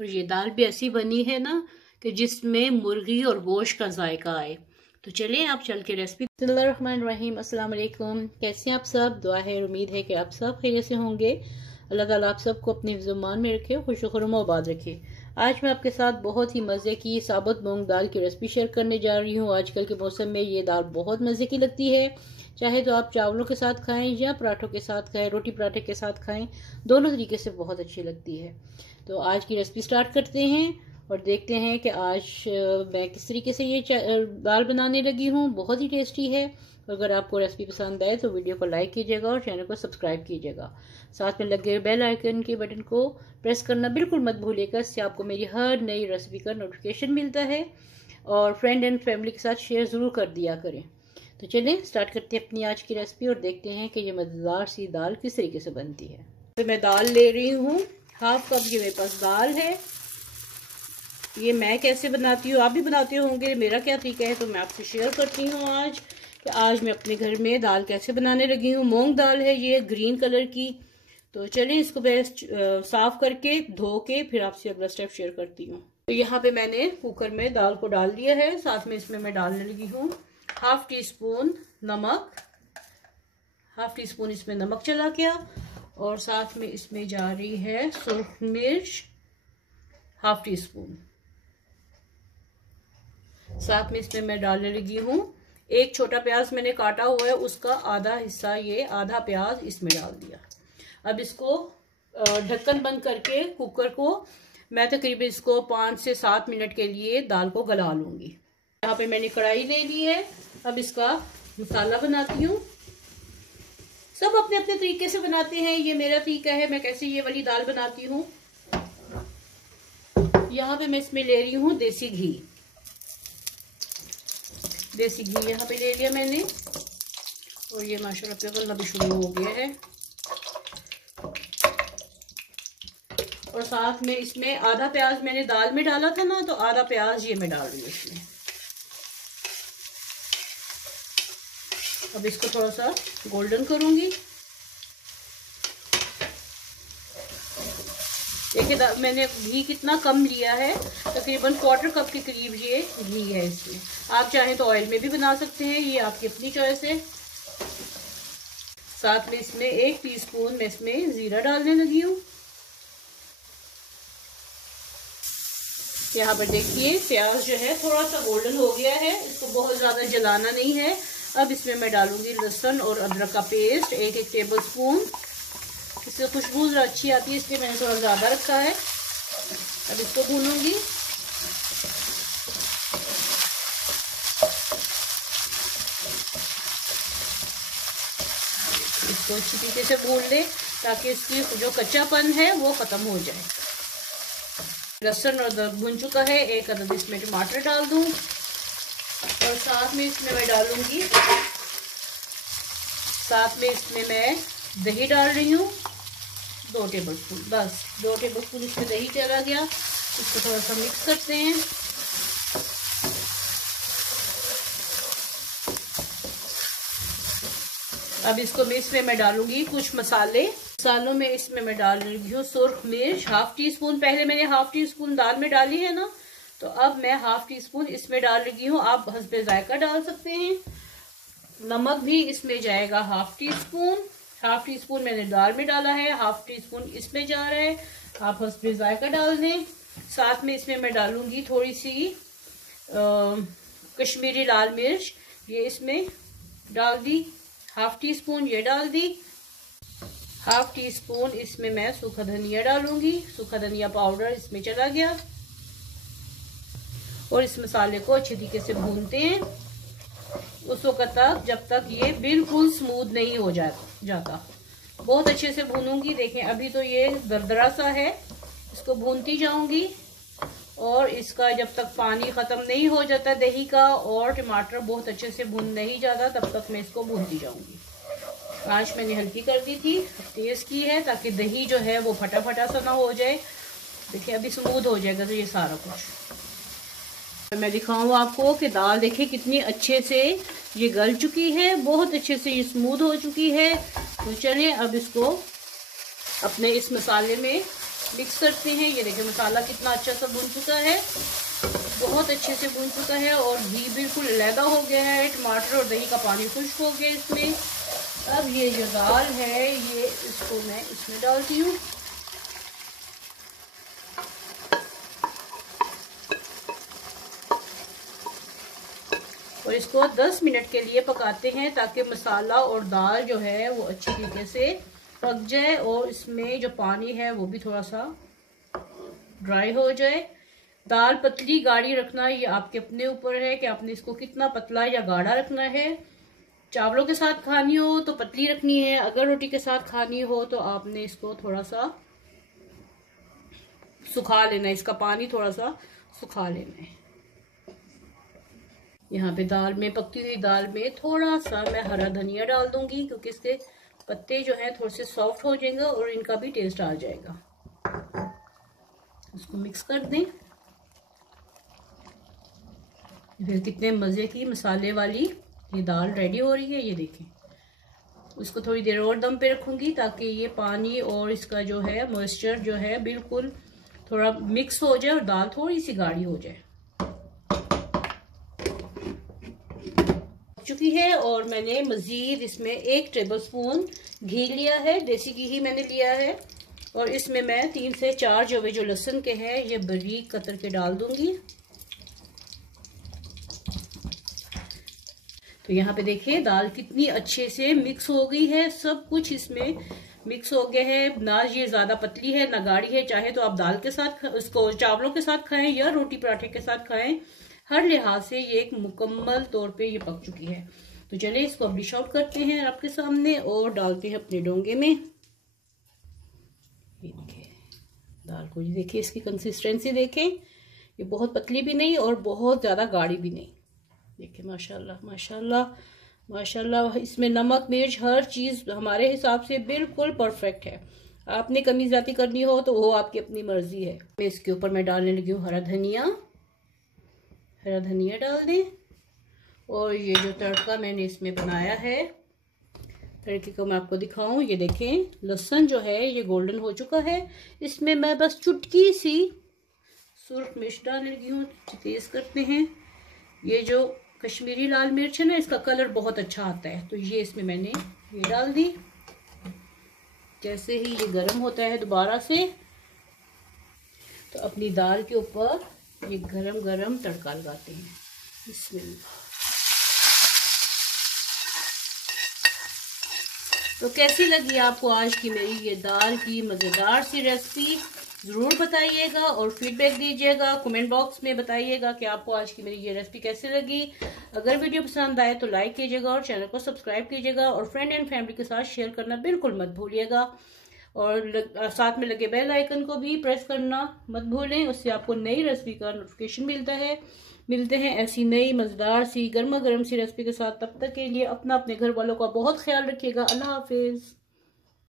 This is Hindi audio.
और ये दाल भी ऐसी बनी है ना कि जिसमें मुर्गी और गोश्त का जायका आए। तो चलिए आप चल के रेसिपी। बिस्मिल्लाहिर्रहमानिर्रहीम, अस्सलाम वालेकुम। कैसे हैं आप सब? दुआ है, उम्मीद है कि आप सब खैरियत से होंगे। अल्लाह ताला आप सबको अपने ज़ुबान में रखे, खुश खुरम आबाद रखे। आज मैं आपके साथ बहुत ही मज़े की साबुत मूंग दाल की रेसिपी शेयर करने जा रही हूँ। आजकल के मौसम में ये दाल बहुत मज़े की लगती है। चाहे तो आप चावलों के साथ खाएं या पराठों के साथ खाएं, रोटी पराठे के साथ खाएं, दोनों तरीके से बहुत अच्छी लगती है। तो आज की रेसिपी स्टार्ट करते हैं और देखते हैं कि आज मैं किस तरीके से ये दाल बनाने लगी हूँ। बहुत ही टेस्टी है। अगर आपको रेसिपी पसंद आए तो वीडियो को लाइक कीजिएगा और चैनल को सब्सक्राइब कीजिएगा। साथ में लगे बेल आइकन के बटन को प्रेस करना बिल्कुल मत भूलिएगा। इससे आपको मेरी हर नई रेसिपी का नोटिफिकेशन मिलता है। और फ्रेंड एंड फैमिली के साथ शेयर ज़रूर कर दिया करें। तो चलिए स्टार्ट करते हैं अपनी आज की रेसिपी और देखते हैं कि ये मज़ेदार सी दाल किस तरीके से बनती है। तो मैं दाल ले रही हूँ, हाफ कप ये मेरे पास दाल है। ये मैं कैसे बनाती हूँ, आप भी बनाते होंगे, मेरा क्या तरीका है तो मैं आपसे शेयर करती हूँ आज कि आज मैं अपने घर में दाल कैसे बनाने लगी हूँ। मूंग दाल है ये, ग्रीन कलर की। तो चलिए इसको मैं साफ करके धो के फिर आपसे अगला स्टेप शेयर करती हूँ। तो यहाँ पे मैंने कुकर में दाल को डाल दिया है। साथ में इसमें मैं डालने लगी हूँ हाफ टी स्पून नमक। हाफ टी स्पून इसमें नमक चला गया। और साथ में इसमें जा रही है सुर्ख मिर्च हाफ टी स्पून। साथ में इसमें मैं डालने लगी हूँ एक छोटा प्याज मैंने काटा हुआ है, उसका आधा हिस्सा, ये आधा प्याज इसमें डाल दिया। अब इसको ढक्कन बंद करके कुकर को मैं तकरीबन इसको 5 से 7 मिनट के लिए दाल को गला लूंगी। यहाँ पे मैंने कढ़ाई ले ली है। अब इसका मसाला बनाती हूँ। सब अपने अपने तरीके से बनाते हैं, ये मेरा तरीका है मैं कैसे ये वाली दाल बनाती हूँ। यहाँ पे मैं इसमें ले रही हूँ देसी घी। देसी घी यहाँ पे ले लिया मैंने और ये माशाल्लाह पिघलना भी शुरू हो गया है। और साथ में इसमें आधा प्याज मैंने दाल में डाला था ना, तो आधा प्याज ये मैं डाल रही हूँ इसमें। अब इसको थोड़ा सा गोल्डन करूंगी। देखिए मैंने घी कितना कम लिया है, तकरीबन 1/4 कप के करीब ये घी है इसमें। आप चाहें तो ऑयल में भी बना सकते हैं, ये आपकी अपनी चॉइस है। साथ में इसमें 1 टीस्पून मैं इसमें जीरा डालने लगी हूँ। यहाँ पर देखिए प्याज जो है थोड़ा सा गोल्डन हो गया है, इसको बहुत ज़्यादा जलाना नहीं है। अब इसमें मैं डालूंगी लहसुन और अदरक का पेस्ट 1 टेबल स्पून। इससे खुशबू अच्छी आती है, इसलिए मैंने थोड़ा ज़्यादा रखा है। अब इसको भूनूंगी। इसको अच्छी तरीके से भून ले ताकि इसकी जो कच्चापन है वो ख़त्म हो जाए। लहसुन और अदरक भून चुका है। 1 अदद इसमें टमाटर डाल दूँ और साथ में इसमें मैं डालूंगी, साथ में इसमें मैं दही डाल रही हूँ 2 टेबल स्पून। बस 2 टेबल स्पून इसमें दही चला गया। इसको थोड़ा सा मिक्स करते हैं। अब इसको इसमें मैं डालूंगी कुछ मसालों में इसमें मैं डाल रही हूँ सुर्ख मिर्च हाफ टी स्पून। पहले मैंने हाफ टी स्पून दाल में डाली है ना, तो अब मैं हाफ टी स्पून इसमें डाल रही हूँ। आप हस्बे जायका डाल सकते हैं। नमक भी इसमें जाएगा half tea spoon. Half tea spoon मैंने दाल में डाला है, हाफ टी स्पून इसमें जा रहा है। आप हस्बे जायका डाल दें। साथ में इसमें मैं डालूंगी थोड़ी सी कश्मीरी लाल मिर्च, ये इसमें डाल दी। हाफ टी स्पून ये डाल दी। हाफ टी स्पून इसमें मैं सूखा धनिया डालूंगी। सूखा धनिया पाउडर इसमें चला गया। और इस मसाले को अच्छे तरीके से भूनते हैं उस वक्त तक जब तक ये बिल्कुल स्मूथ नहीं हो जाता। बहुत अच्छे से भूनूंगी। देखें अभी तो ये दरदरा सा है, इसको भूनती जाऊंगी। और इसका जब तक पानी ख़त्म नहीं हो जाता दही का और टमाटर बहुत अच्छे से भून नहीं जाता, तब तक मैं इसको भूनती जाऊंगी। आंच मैंने हल्की कर दी थी, तेज़ की है ताकि दही जो है वो फटा फटा सा ना हो जाए। देखिए अभी स्मूथ हो जाएगा तो ये सारा कुछ। मैं दिखाऊँ आपको कि दाल देखिए कितनी अच्छे से ये गल चुकी है, बहुत अच्छे से ये स्मूथ हो चुकी है। तो चलिए अब इसको अपने इस मसाले में मिक्स करते हैं। ये देखिए मसाला कितना अच्छा सा भुन चुका है, बहुत अच्छे से भुन चुका है और घी बिल्कुल अलहदा हो गया है। टमाटर और दही का पानी खुश्क हो गया इसमें। अब ये जो दाल है ये इसको मैं इसमें डालती हूँ। और इसको 10 मिनट के लिए पकाते हैं ताकि मसाला और दाल जो है वो अच्छी तरीके से पक जाए और इसमें जो पानी है वो भी थोड़ा सा ड्राई हो जाए। दाल पतली गाढ़ी रखना ये आपके अपने ऊपर है कि आपने इसको कितना पतला या गाढ़ा रखना है। चावलों के साथ खानी हो तो पतली रखनी है, अगर रोटी के साथ खानी हो तो आपने इसको थोड़ा सा सुखा लेना है, इसका पानी थोड़ा सा सुखा लेना है। यहाँ पे दाल में, पकती हुई दाल में थोड़ा सा मैं हरा धनिया डाल दूंगी क्योंकि इसके पत्ते जो हैं थोड़े से सॉफ्ट हो जाएंगे और इनका भी टेस्ट आ जाएगा। इसको मिक्स कर दें। फिर कितने मज़े की मसाले वाली ये दाल रेडी हो रही है। ये देखें, इसको थोड़ी देर और दम पे रखूंगी ताकि ये पानी और इसका जो है मॉइस्चर जो है बिल्कुल थोड़ा मिक्स हो जाए और दाल थोड़ी सी गाढ़ी हो जाए। चुकी है और मैंने मज़ीद इसमें 1 टेबलस्पून घी लिया है, देसी घी ही मैंने लिया है। और इसमें मैं 3 से 4 जो लहसुन के हैं ये बारीक कतर के डाल दूंगी। तो यहाँ पे देखिए दाल कितनी अच्छे से मिक्स हो गई है, सब कुछ इसमें मिक्स हो गया है। ना ये ज़्यादा पतली है ना गाढ़ी है, चाहे तो आप दाल के साथ इसको चावलों के साथ खाएं या रोटी पराठे के साथ खाएं, हर लिहाज से ये एक मुकम्मल तौर पे ये पक चुकी है। तो चलिए इसको अब डिश आउट करते हैं आपके सामने और डालते हैं अपने डोंगे में। ये देखिए दाल को, ये देखिए इसकी कंसिस्टेंसी देखें, ये बहुत पतली भी नहीं और बहुत ज़्यादा गाढ़ी भी नहीं। देखिए माशाल्लाह माशाल्लाह माशाल्लाह, इसमें नमक मिर्च हर चीज़ हमारे हिसाब से बिल्कुल परफेक्ट है। आपने कमी ज़्यादा करनी हो तो वो आपकी अपनी मर्जी है। इसके ऊपर मैं डालने लगी हूँ हरा धनिया डाल दें। और ये जो तड़का मैंने इसमें बनाया है, तड़के को मैं आपको दिखाऊं। ये देखें लहसुन जो है ये गोल्डन हो चुका है। इसमें मैं बस चुटकी सी सुर्ख मिर्च डालने लगी हूँ। तेज करते हैं। ये जो कश्मीरी लाल मिर्च है ना, इसका कलर बहुत अच्छा आता है, तो ये इसमें मैंने ये डाल दी। जैसे ही ये गर्म होता है दोबारा से, तो अपनी दाल के ऊपर ये गरम गरम तड़का लगाते हैं। बिस्मिल्लाह। तो कैसी लगी आपको आज की मेरी ये दाल की मज़ेदार सी रेसिपी, ज़रूर बताइएगा और फीडबैक दीजिएगा। कमेंट बॉक्स में बताइएगा कि आपको आज की मेरी ये रेसिपी कैसी लगी। अगर वीडियो पसंद आए तो लाइक कीजिएगा और चैनल को सब्सक्राइब कीजिएगा और फ्रेंड एंड फैमिली के साथ शेयर करना बिल्कुल मत भूलिएगा। और साथ में लगे बेल आइकन को भी प्रेस करना मत भूलें, उससे आपको नई रेसिपी का नोटिफिकेशन मिलता है। मिलते हैं ऐसी नई मज़ेदार सी गर्मा गर्म सी रेसिपी के साथ। तब तक के लिए अपना अपने घर वालों का बहुत ख्याल रखिएगा। अल्लाह हाफिज़।